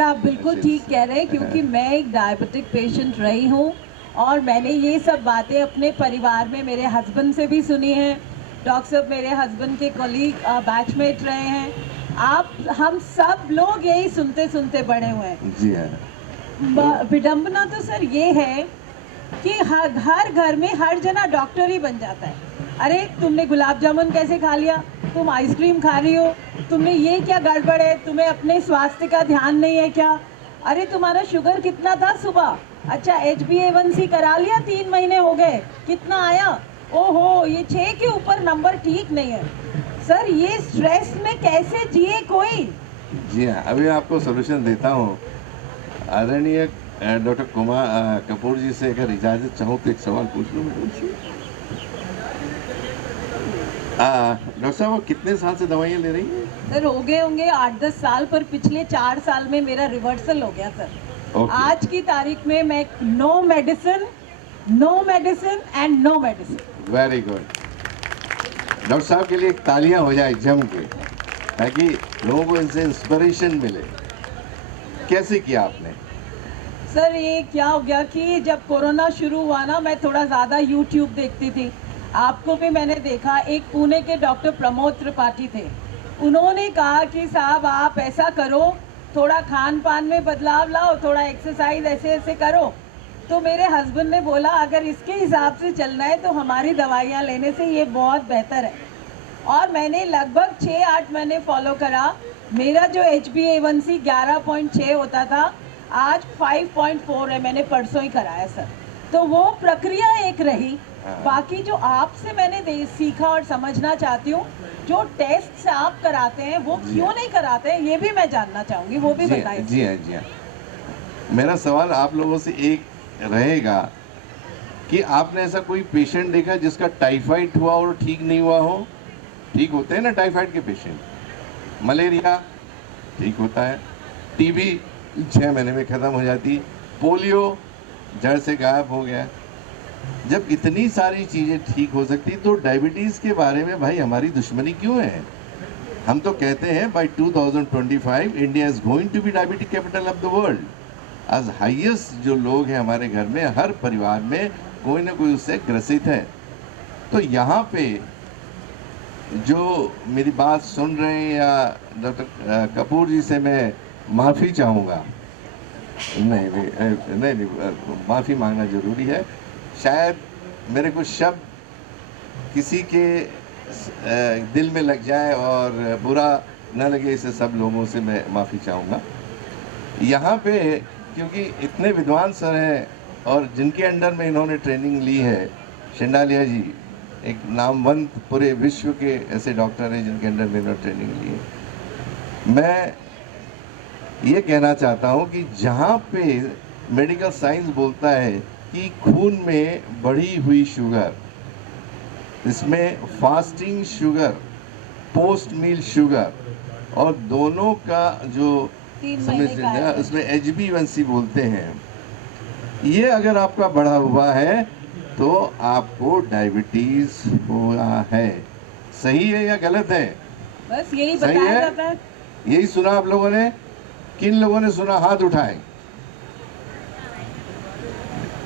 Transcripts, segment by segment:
आप बिल्कुल ठीक कह रहे हैं, क्योंकि मैं एक डायबिटिक पेशेंट रही हूँ और मैंने ये सब बातें अपने परिवार में मेरे हस्बैंड से भी सुनी हैं। डॉक्टर साहब मेरे हस्बैंड के कॉलीग बैचमेट रहे हैं। आप हम सब लोग यही सुनते सुनते बड़े हुए हैं। जी हाँ। विडंबना तो सर ये है कि हर घर में हर जना डॉक्टर ही बन जाता है। अरे तुमने गुलाब जामुन कैसे खा लिया, तुम आइसक्रीम खा रही हो, तुमने ये क्या गड़बड़ है, तुम्हें अपने स्वास्थ्य का ध्यान नहीं है क्या, अरे तुम्हारा शुगर कितना था सुबह, अच्छा HbA1c करा लिया, 3 महीने हो गए, कितना आया, ओहो ये 6 के ऊपर नंबर ठीक नहीं है। सर ये स्ट्रेस में कैसे जिए कोई। जी हाँ, अभी आपको सोल्यूशन देता हूँ। आदरणीय डॉक्टर कुमार कपूर जी से अगर इजाज़त चाहूँ तो एक सवाल पूछ लूँ मैडम से। डॉक्टर साहब, वो कितने साल से दवाइयाँ ले रही हैं? सर हो गए होंगे 8-10 साल, पर पिछले 4 साल में मेरा रिवर्सल हो गया सर। आज की तारीख में मैं no medicine and no medicine. Very good. Doctor साहब के लिए एक तालियां हो जाए जम के, ताकि लोगों को इनसे इंस्पिरेशन मिले। कैसे किया आपने? सर ये क्या हो गया कि जब कोरोना शुरू हुआ ना, मैं थोड़ा ज़्यादा YouTube देखती थी। आपको भी मैंने देखा, एक पुणे के डॉक्टर प्रमोद त्रिपाठी थे, उन्होंने कहा कि साहब आप ऐसा करो, थोड़ा खान पान में बदलाव लाओ, थोड़ा एक्सरसाइज ऐसे ऐसे करो। तो मेरे हस्बैंड ने बोला अगर इसके हिसाब से चलना है तो हमारी दवाइयाँ लेने से ये बहुत बेहतर है। और मैंने लगभग 6-8 महीने फॉलो करा। मेरा जो HbA1c 11.6 होता था, आज 5.4 है। मैंने परसों ही कराया सर। तो वो प्रक्रिया एक रही। बाकी जो आपसे मैंने सीखा और समझना चाहती हूँ, जो टेस्ट आप कराते हैं वो क्यों नहीं कराते हैं, ये भी मैं जानना चाहूँगी, वो भी बताइए। जी हाँ, जी हाँ। मेरा सवाल आप लोगों से एक रहेगा कि आपने ऐसा कोई पेशेंट देखा जिसका टाइफाइड हुआ और ठीक नहीं हुआ हो? ठीक होते हैं ना टाइफाइड के पेशेंट। मलेरिया ठीक होता है, टीबी 6 महीने में ख़त्म हो जाती, पोलियो जड़ से गायब हो गया। जब इतनी सारी चीज़ें ठीक हो सकती तो डायबिटीज़ के बारे में भाई हमारी दुश्मनी क्यों है? हम तो कहते हैं by 2025 India is going to be diabetic capital of the world. आज हाईएस्ट जो लोग हैं हमारे घर में, हर परिवार में कोई ना कोई उससे ग्रसित है। तो यहाँ पे जो मेरी बात सुन रहे हैं या डॉक्टर कपूर जी से मैं माफ़ी चाहूँगा। नहीं, माफ़ी मांगना ज़रूरी है। शायद मेरे कुछ शब्द किसी के दिल में लग जाए और बुरा न लगे, इसे सब लोगों से मैं माफ़ी चाहूँगा। यहाँ पे क्योंकि इतने विद्वान सर हैं और जिनके अंडर में इन्होंने ट्रेनिंग ली है, शेंडालिया जी एक नामवंत पूरे विश्व के ऐसे डॉक्टर हैं जिनके अंडर में इन्होंने ट्रेनिंग ली है। मैं ये कहना चाहता हूँ कि जहाँ पे मेडिकल साइंस बोलता है कि खून में बढ़ी हुई शुगर, इसमें फास्टिंग शुगर, पोस्ट मील शुगर और दोनों का जो उसमें HbA1c बोलते हैं, ये अगर आपका बढ़ा हुआ है तो आपको डायबिटीज हुआ है। सही है या गलत है? बस यही बताया जाता है। यही सुना आप लोगों ने? किन लोगों ने सुना? हाथ उठाएं।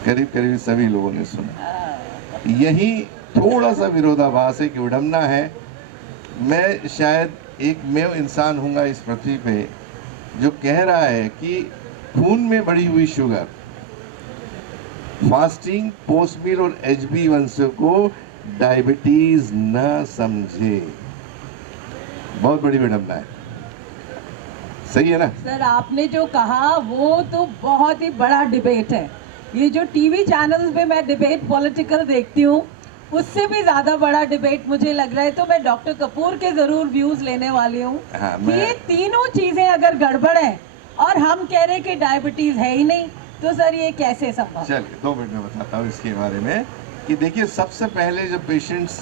करीब करीब सभी लोगों ने सुना। यही थोड़ा सा विरोधाभास है कि विडंबना है। मैं शायद एकमेव इंसान हूँगा इस पृथ्वी पे जो कह रहा है कि खून में बढ़ी हुई शुगर, फास्टिंग, पोस्ट मील और HbA1c को डायबिटीज न समझे। बहुत बड़ी विडंबना है। सही है ना सर? आपने जो कहा वो तो बहुत ही बड़ा डिबेट है। ये जो टीवी चैनल्स पे मैं डिबेट पॉलिटिकल देखती हूँ, उससे भी ज्यादा बड़ा डिबेट मुझे लग रहा है। तो मैं डॉक्टर कपूर के जरूर व्यूज लेने वाली हूँ। हाँ, ये तीनों चीजें अगर गड़बड़ है और हम कह रहे कि डायबिटीज है ही नहीं, तो सर ये कैसे संभव? चलिए 2 मिनट में बताता हूँ इसके बारे में। कि देखिए, सबसे पहले जब पेशेंट्स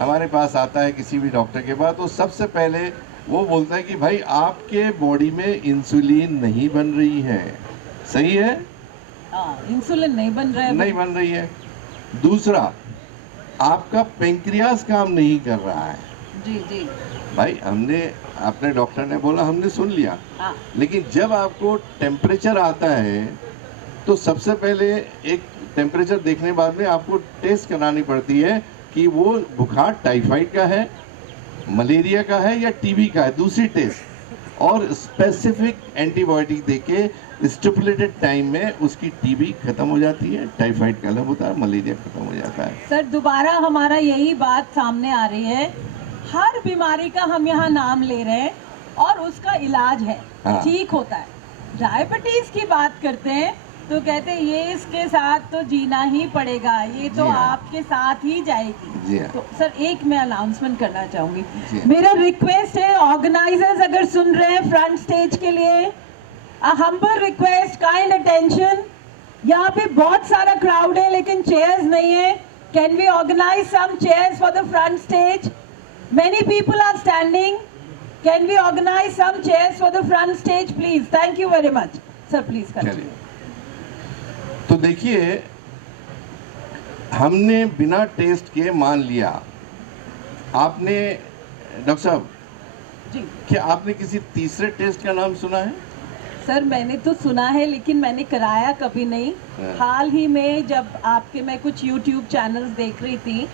हमारे पास आता है किसी भी डॉक्टर के पास, तो सबसे पहले वो बोलता है कि भाई आपके बॉडी में इंसुलिन नहीं बन रही है। सही है? इंसुलिन नहीं बन रहा है। नहीं बन रही है। दूसरा, आपका पेंक्रियास काम नहीं कर रहा है। जी जी। भाई हमने, अपने डॉक्टर ने बोला, हमने सुन लिया, हाँ लेकिन जब आपको टेम्परेचर आता है तो सबसे पहले एक टेम्परेचर देखने के बाद में आपको टेस्ट करानी पड़ती है कि वो बुखार टाइफाइड का है, मलेरिया का है या टीबी का है, दूसरी टेस्ट, और स्पेसिफिक एंटीबायोटिक देके स्टिपुलेटेड टाइम में उसकी टीबी खत्म हो जाती है, टाइफाइड का अलग होता है, मलेरिया खत्म हो जाता है। सर, दोबारा हमारा यही बात सामने आ रही है, हर बीमारी का हम यहाँ नाम ले रहे हैं और उसका इलाज है, हाँ। ठीक होता है। डायबिटीज की बात करते हैं तो कहते हैं ये इसके साथ तो जीना ही पड़ेगा, ये तो जी हाँ। आपके साथ ही जाएगी। जी हाँ। तो सर, एक मैं अनाउंसमेंट करना चाहूंगी, जी हाँ। मेरा रिक्वेस्ट है, ऑर्गेनाइजर्स अगर सुन रहे हैं फ्रंट स्टेज के लिए, a humble request, kind attention. यहाँ पे बहुत सारा क्राउड है लेकिन चेयर्स नहीं है। Can we organise some chairs for the front stage? Many people are standing. Can we organise some chairs for the front stage please? Thank you very much sir, please continue. चलिए, तो देखिए, हमने बिना test के मान लिया। आपने, doctor साहब, जी क्या आपने किसी तीसरे टेस्ट का नाम सुना है? सर, मैंने तो सुना है लेकिन मैंने कराया कभी नहीं। हाँ। हाल ही में जब आपके, मैं कुछ YouTube चैनल्स देख रही थी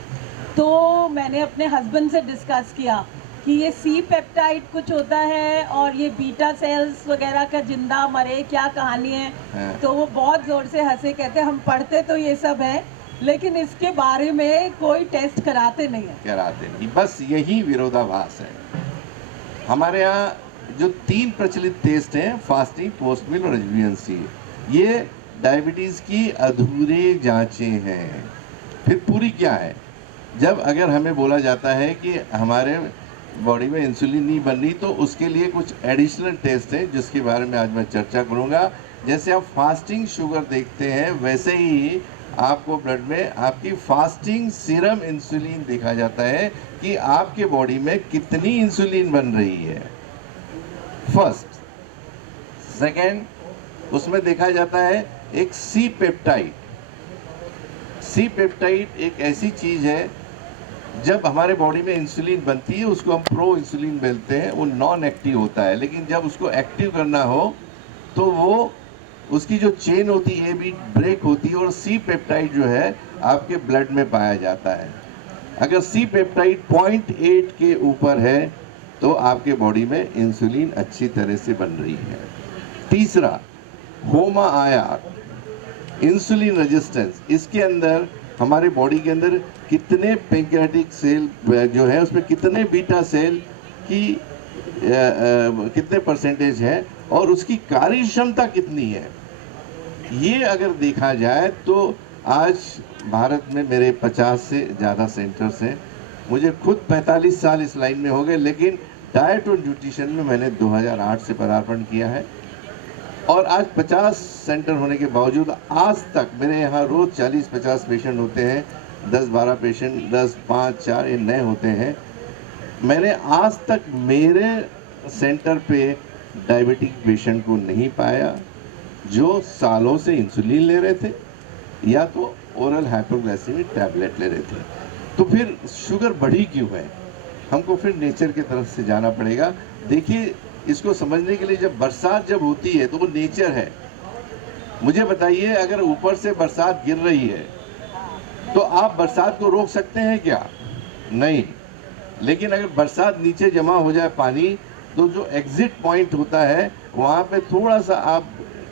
तो मैंने अपने हस्बैंड से डिस्कस किया कि ये सी पेप्टाइड कुछ होता है और ये बीटा सेल्स वगैरह का जिंदा मरे, क्या कहानी है। हाँ। तो वो बहुत ज़ोर से हंसे, कहते हम पढ़ते तो ये सब है लेकिन इसके बारे में कोई टेस्ट कराते नहीं है। कराते नहीं, बस यही विरोधाभास है। हमारे यहाँ जो 3 प्रचलित टेस्ट हैं, फास्टिंग, पोस्ट मील और HbA1c, ये डायबिटीज़ की अधूरे जांचें हैं। फिर पूरी क्या है? जब अगर हमें बोला जाता है कि हमारे बॉडी में इंसुलिन नहीं बन रही, तो उसके लिए कुछ एडिशनल टेस्ट हैं जिसके बारे में आज मैं चर्चा करूँगा। जैसे आप फास्टिंग शुगर देखते हैं, वैसे ही आपको ब्लड में आपकी फास्टिंग सीरम इंसुलिन देखा जाता है कि आपके बॉडी में कितनी इंसुलिन बन रही है, फर्स्ट। सेकेंड, उसमें देखा जाता है एक सी पेप्टाइड। सी पेप्टाइड एक ऐसी चीज है, जब हमारे बॉडी में इंसुलिन बनती है उसको हम प्रो इंसुलिन बोलते हैं, वो नॉन एक्टिव होता है, लेकिन जब उसको एक्टिव करना हो तो वो उसकी जो चेन होती है भी ब्रेक होती है, और सी पेप्टाइड जो है आपके ब्लड में पाया जाता है। अगर सी पेप्टाइड 0.8 के ऊपर है तो आपके बॉडी में इंसुलिन अच्छी तरह से बन रही है। तीसरा, होमा आयार, इंसुलिन रेजिस्टेंस। इसके अंदर हमारे बॉडी के अंदर कितने पैंक्रियाटिक सेल जो है उसमें कितने बीटा सेल की कितने परसेंटेज है और उसकी कार्य क्षमता कितनी है, ये अगर देखा जाए तो आज भारत में मेरे 50 से ज़्यादा सेंटर्स हैं। मुझे खुद 45 साल इस लाइन में हो गए, लेकिन डाइट और न्यूट्रिशन में मैंने 2008 से पदार्पण किया है, और आज 50 सेंटर होने के बावजूद आज तक मेरे यहाँ रोज़ 40-50 पेशेंट होते हैं, 10-12 पेशेंट, 10-5-4 ये नए होते हैं। मैंने आज तक मेरे सेंटर पे डायबिटिक पेशेंट को नहीं पाया जो सालों से इंसुलिन ले रहे थे या तो ओरल हाइपोग्लाइसेमिक टैबलेट ले रहे थे। तो फिर शुगर बढ़ी क्यों है? हमको फिर नेचर की तरफ से जाना पड़ेगा। देखिए, इसको समझने के लिए जब बरसात जब होती है तो वो नेचर है। मुझे बताइए, अगर ऊपर से बरसात गिर रही है तो आप बरसात को रोक सकते हैं क्या? नहीं। लेकिन अगर बरसात नीचे जमा हो जाए पानी, तो जो एग्जिट पॉइंट होता है वहाँ पे थोड़ा सा आप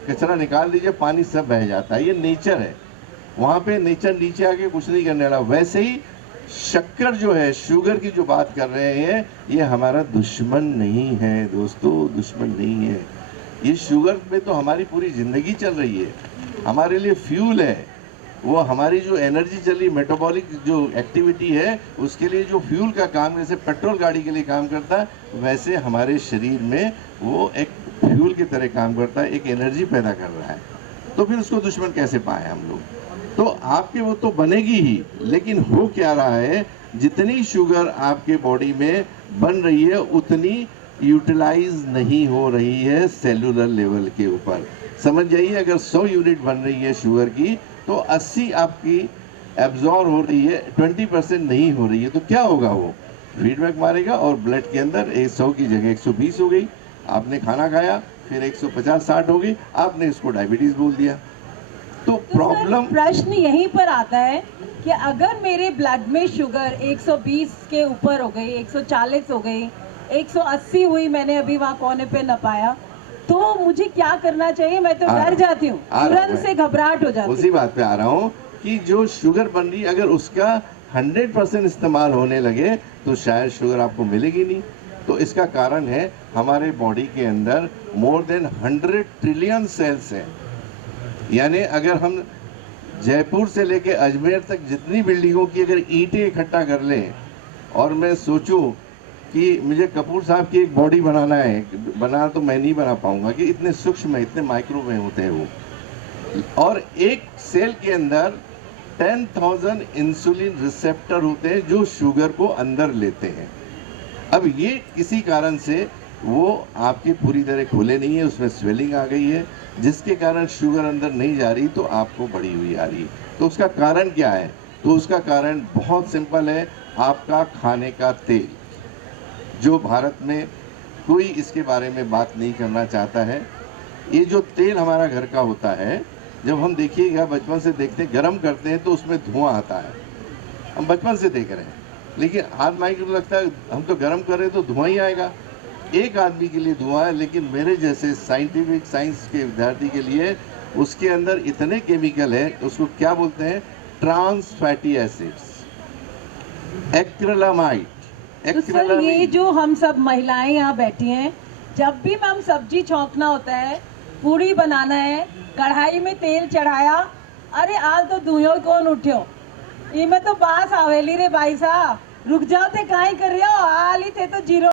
कचरा निकाल दीजिए, पानी सब बह जाता है। ये नेचर है, वहाँ पे नेचर नीचे आके कुछ नहीं करने वाला। वैसे ही शक्कर जो है, शुगर की जो बात कर रहे हैं, ये हमारा दुश्मन नहीं है दोस्तों, दुश्मन नहीं है। ये शुगर में तो हमारी पूरी ज़िंदगी चल रही है, हमारे लिए फ्यूल है। वो हमारी जो एनर्जी चल रही, मेटाबॉलिक जो एक्टिविटी है, उसके लिए जो फ्यूल का काम, जैसे पेट्रोल गाड़ी के लिए काम करता है, वैसे हमारे शरीर में वो एक फ्यूल की तरह काम करता है, एक एनर्जी पैदा कर रहा है। तो फिर उसको दुश्मन कैसे पाए हम लोग? तो आपके वो तो बनेगी ही, लेकिन हो क्या रहा है, जितनी शुगर आपके बॉडी में बन रही है उतनी यूटिलाइज नहीं हो रही है सेलुलर लेवल के ऊपर। समझ जाइए, अगर 100 यूनिट बन रही है शुगर की तो 80 आपकी एब्जॉर्ब हो रही है, 20% नहीं हो रही है। तो क्या होगा वो? फीडबैक मारेगा और ब्लड के अंदर 100 की जगह 120 हो गई, आपने खाना खाया फिर 150-60 हो गई, आपने इसको डायबिटीज बोल दिया। तो तो सर, प्रॉब्लम प्रश्न यहीं पर आता है कि अगर मेरे ब्लड में शुगर 120 के ऊपर हो गई, 140 हो गई, 180 हुई, मैंने अभी वहाँ कोने पे नपाया, तो मुझे क्या करना चाहिए? मैं तो डर जाती हूँ, तुरंत से घबराहट हो जाती उसी है। बात पे आ रहा हूँ कि जो शुगर बन रही अगर उसका 100% इस्तेमाल होने लगे तो शायद शुगर आपको मिलेगी नहीं। तो इसका कारण है हमारे बॉडी के अंदर मोर देन 100 ट्रिलियन सेल्स हैं। यानी अगर हम जयपुर से लेके अजमेर तक जितनी बिल्डिंगों की अगर ईंटें इकट्ठा कर लें और मैं सोचूं कि मुझे कपूर साहब की एक बॉडी बनाना है, बना तो मैं नहीं बना पाऊंगा कि इतने सूक्ष्म इतने माइक्रो में होते हैं वो। और एक सेल के अंदर 10,000 इंसुलिन रिसेप्टर होते हैं जो शुगर को अंदर लेते हैं। अब ये किसी कारण से वो आपके पूरी तरह खुले नहीं है, उसमें स्वेलिंग आ गई है जिसके कारण शुगर अंदर नहीं जा रही तो आपको बढ़ी हुई आ रही है। तो उसका कारण क्या है? तो उसका कारण बहुत सिंपल है, आपका खाने का तेल। जो भारत में कोई इसके बारे में बात नहीं करना चाहता है। ये जो तेल हमारा घर का होता है, जब हम देखिएगा बचपन से देखते हैं गर्म करते हैं तो उसमें धुआं आता है, हम बचपन से देख रहे हैं। लेकिन आज माइक को लगता है हम तो गर्म कर रहे हैं तो धुआं ही आएगा। एक आदमी के लिए धुआं है, लेकिन मेरे जैसे साइंटिफिक साइंस के विद्यार्थी के लिए उसके अंदर इतने केमिकल है, उसको क्या बोलते हैं, ट्रांस फैटी एसिड्स, एक्रिलामाइड। तो सर, ये जो हम सब महिलाएं यहाँ बैठी हैं, जब भी हम सब्जी छौंकना होता है, पूड़ी बनाना है, कढ़ाई में तेल चढ़ाया, अरे आज तो धुओं कौन उठ्यो, इमे तो बास आवेली रे भाई साहब, रुक जाओ थे काई कर रहे हो, हाल ही थे तो जीरो